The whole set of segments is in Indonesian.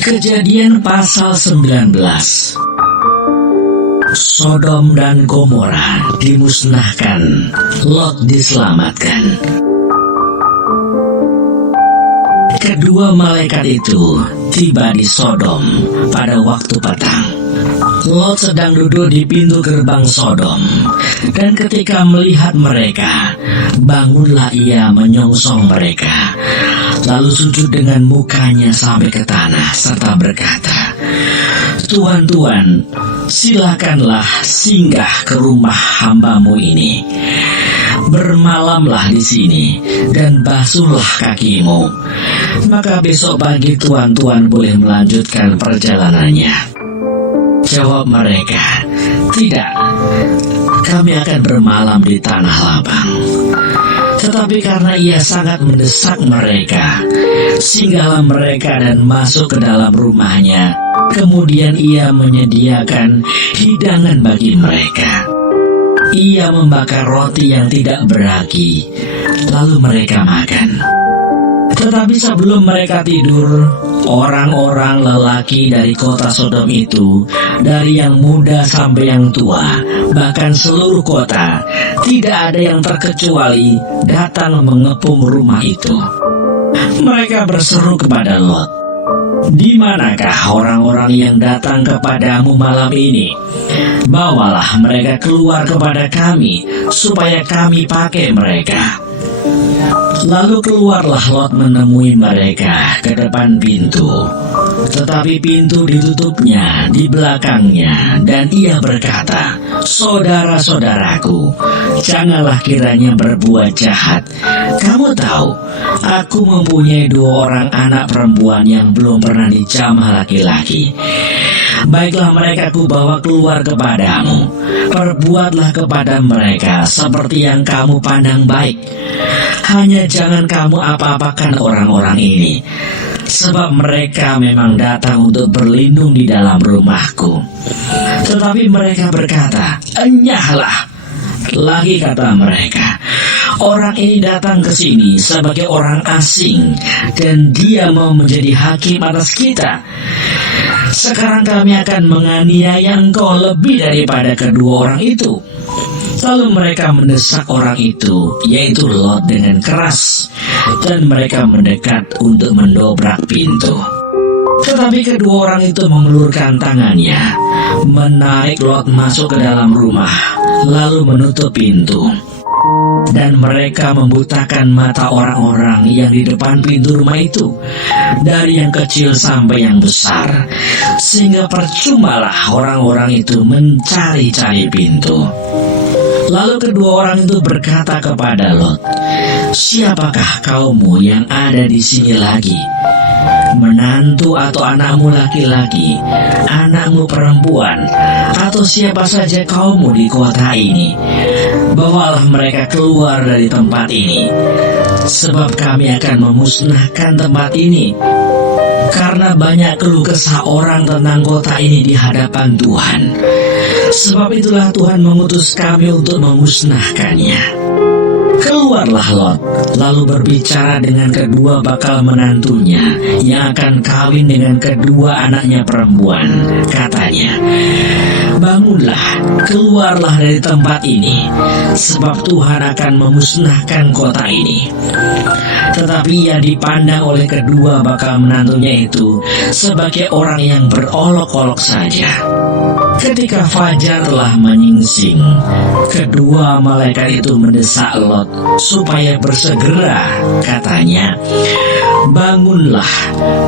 Kejadian pasal 19. Sodom dan Gomora dimusnahkan, Lot diselamatkan. Kedua malaikat itu tiba di Sodom pada waktu petang. Lot sedang duduk di pintu gerbang Sodom, dan ketika melihat mereka, bangunlah ia menyongsong mereka, lalu sujud dengan mukanya sampai ke tanah serta berkata, "Tuhan, Tuhan, silakanlah singgah ke rumah hambamu ini. Bermalamlah di sini dan basuhlah kakimu. Maka besok pagi Tuhan boleh melanjutkan perjalanannya." Jawab mereka, "Tidak, kami akan bermalam di tanah lapang." Tetapi karena ia sangat mendesak mereka, singgahlah mereka dan masuk ke dalam rumahnya. Kemudian ia menyediakan hidangan bagi mereka. Ia membakar roti yang tidak beragi, lalu mereka makan. Tetapi sebelum mereka tidur, orang-orang lelaki dari kota Sodom itu, dari yang muda sampai yang tua, bahkan seluruh kota, tidak ada yang terkecuali datang mengepung rumah itu. Mereka berseru kepada Lot, "Di manakah orang-orang yang datang kepadamu malam ini? Bawalah mereka keluar kepada kami, supaya kami pakai mereka." Lalu keluarlah Lot menemui mereka ke depan pintu. Tetapi pintu ditutupnya di belakangnya, dan ia berkata, "Saudara-saudaraku, janganlah kiranya berbuat jahat. Kamu tahu, aku mempunyai 2 orang anak perempuan yang belum pernah dijamah laki-laki. Baiklah mereka kubawa keluar kepadamu. Perbuatlah kepada mereka seperti yang kamu pandang baik. Hanya jangan kamu apa-apakan orang-orang ini, sebab mereka memang datang untuk berlindung di dalam rumahku." Tetapi mereka berkata, "Enyahlah." Lagi kata mereka, "Orang ini datang ke sini sebagai orang asing, dan dia mau menjadi hakim atas kita. Sekarang kami akan menganiaya engkau lebih daripada kedua orang itu." Lalu mereka mendesak orang itu, yaitu Lot, dengan keras, dan mereka mendekat untuk mendobrak pintu. Tetapi kedua orang itu mengulurkan tangannya, menarik Lot masuk ke dalam rumah, lalu menutup pintu. Dan mereka membutakan mata orang-orang yang di depan pintu rumah itu, dari yang kecil sampai yang besar, sehingga percumalah orang-orang itu mencari-cari pintu. Lalu kedua orang itu berkata kepada Lot, "Siapakah kaummu yang ada di sini lagi? Menantu atau anakmu laki-laki, anakmu perempuan, atau siapa saja kaummu di kota ini? Bawalah mereka keluar dari tempat ini, sebab kami akan memusnahkan tempat ini. Karena banyak keluh kesah orang tentang kota ini di hadapan Tuhan. Sebab itulah Tuhan mengutus kami untuk memusnahkannya." Keluarlah Lot, lalu berbicara dengan kedua bakal menantunya yang akan kawin dengan kedua anaknya perempuan. Katanya, "Bangunlah, keluarlah dari tempat ini, sebab Tuhan akan memusnahkan kota ini." Tetapi ia dipandang oleh kedua bakal menantunya itu sebagai orang yang berolok-olok saja. Ketika fajar telah menyingsing, kedua malaikat itu mendesak Lot supaya bersegera. Katanya, "Bangunlah,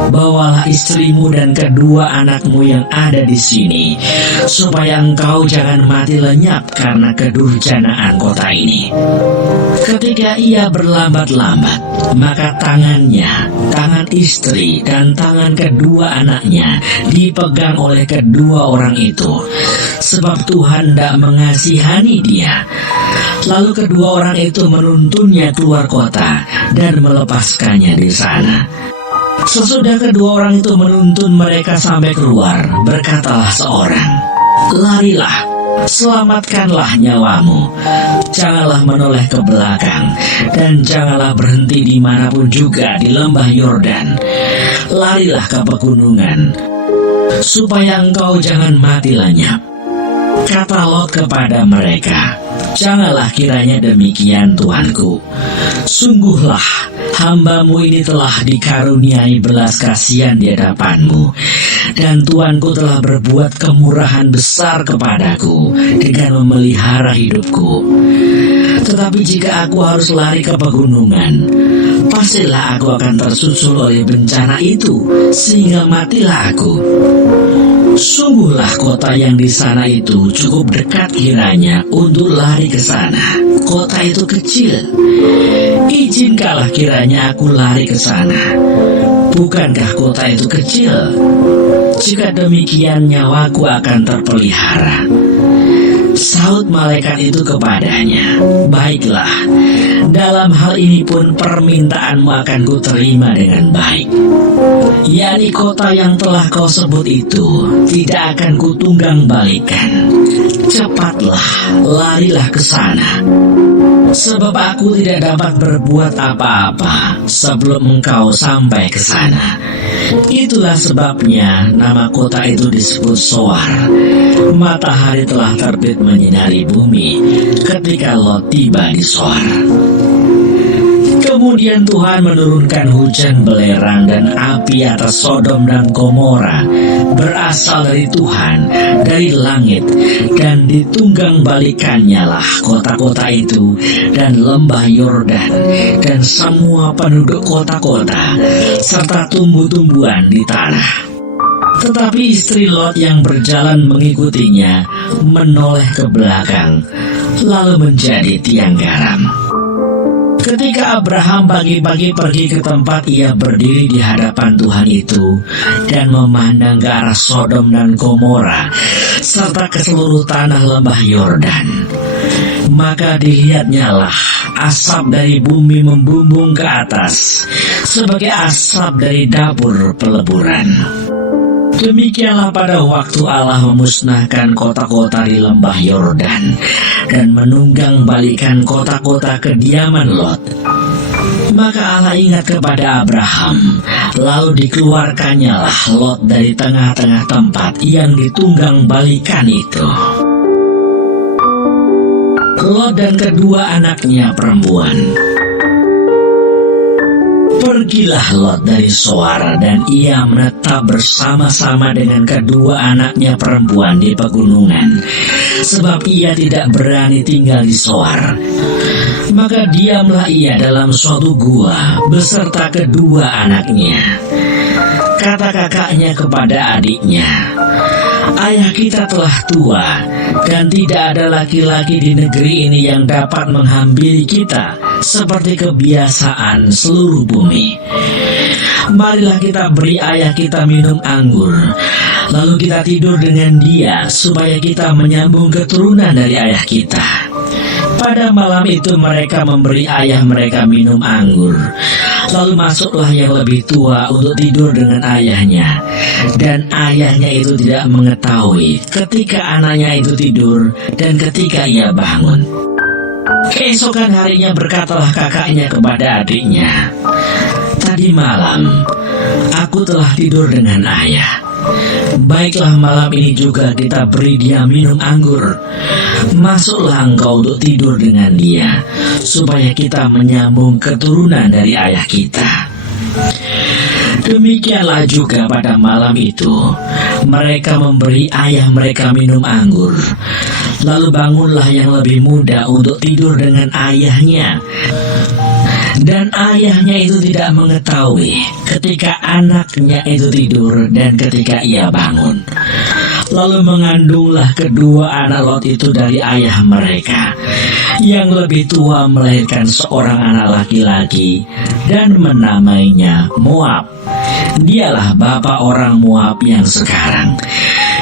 bawalah istrimu dan kedua anakmu yang ada di sini, supaya engkau jangan mati lenyap karena kedurjanaan kota ini." Ketika ia berlambat-lambat, maka tangannya, tangan istri, dan tangan kedua anaknya dipegang oleh kedua orang itu, sebab Tuhan tidak mengasihani dia. Lalu kedua orang itu menuntunnya keluar kota dan melepaskannya di sana. Sesudah kedua orang itu menuntun mereka sampai keluar, berkatalah seorang, "Larilah, Selamatkanlah nyawamu, janganlah menoleh ke belakang, dan janganlah berhenti dimanapun juga di lembah Yordan. Larilah ke pegunungan, supaya engkau jangan mati lenyap. Kata Lot kepada mereka, janganlah kiranya demikian Tuanku. Sungguhlah hamba-Mu ini telah dikaruniai belas kasihan di hadapan-Mu, dan Tuanku telah berbuat kemurahan besar kepadaku dengan memelihara hidupku. Tetapi jika aku harus lari ke pegunungan, pastilah aku akan tersusul oleh bencana itu, sehingga matilah aku. Sungguhlah kota yang di sana itu cukup dekat kiranya untuk lari ke sana. Kota itu kecil. Izinkanlah kiranya aku lari ke sana. Bukankah kota itu kecil? Jika demikian nyawaku akan terpelihara. Saud malaikat itu kepadanya, baiklah, dalam hal ini pun permintaanmu akan kuterima dengan baik. yakni kota yang telah kau sebut itu tidak akan kutunggang balikan. Cepatlah, larilah ke sana, sebab aku tidak dapat berbuat apa-apa sebelum engkau sampai ke sana. Itulah sebabnya nama kota itu disebut Zoar. Matahari telah terbit menyinari bumi ketika Lot tiba di Zoar. Kemudian Tuhan menurunkan hujan belerang dan api atas Sodom dan Gomora, berasal dari Tuhan, dari langit, dan ditunggang balikannya lah kota-kota itu dan lembah Yordan dan semua penduduk kota-kota serta tumbuh-tumbuhan di tanah. Tetapi istri Lot yang berjalan mengikutinya menoleh ke belakang, lalu menjadi tiang garam. Ketika Abraham pagi-pagi pergi ke tempat ia berdiri di hadapan Tuhan itu dan memandang ke arah Sodom dan Gomora serta ke seluruh tanah lembah Yordan, maka dilihatnya lah asap dari bumi membumbung ke atas sebagai asap dari dapur peleburan. Demikianlah pada waktu Allah memusnahkan kota-kota di lembah Yordan dan menunggang balikan kota-kota kediaman Lot. Maka Allah ingat kepada Abraham, lalu dikeluarkannya lah Lot dari tengah-tengah tempat yang ditunggang balikan itu. Lot dan kedua anaknya perempuan. Pergilah Lot dari Zoar dan ia menetap bersama-sama dengan kedua anaknya perempuan di pegunungan, sebab ia tidak berani tinggal di Zoar. Maka diamlah ia dalam suatu gua beserta kedua anaknya. Kata kakaknya kepada adiknya, "Ayah kita telah tua dan tidak ada laki-laki di negeri ini yang dapat menghampiri kita seperti kebiasaan seluruh bumi. Marilah kita beri ayah kita minum anggur, lalu kita tidur dengan dia supaya kita menyambung keturunan dari ayah kita." Pada malam itu mereka memberi ayah mereka minum anggur. Lalu masuklah yang lebih tua untuk tidur dengan ayahnya, dan ayahnya itu tidak mengetahui ketika anaknya itu tidur dan ketika ia bangun. Keesokan harinya berkatalah kakaknya kepada adiknya, "Tadi malam aku telah tidur dengan ayah. Baiklah, malam ini juga kita beri dia minum anggur. Masuklah engkau untuk tidur dengan dia, supaya kita menyambung keturunan dari ayah kita." Demikianlah juga pada malam itu, mereka memberi ayah mereka minum anggur. Lalu bangunlah yang lebih muda untuk tidur dengan ayahnya. Dan ayahnya itu tidak mengetahui ketika anaknya itu tidur dan ketika ia bangun. Lalu mengandunglah kedua anak Lot itu dari ayah mereka. Yang lebih tua melahirkan seorang anak laki-laki dan menamainya Moab. Dialah bapa orang Moab yang sekarang.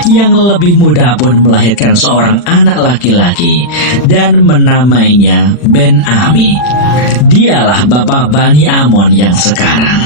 Yang lebih muda pun melahirkan seorang anak laki-laki dan menamainya Ben-Ami. Dialah bapa Bani Amon yang sekarang.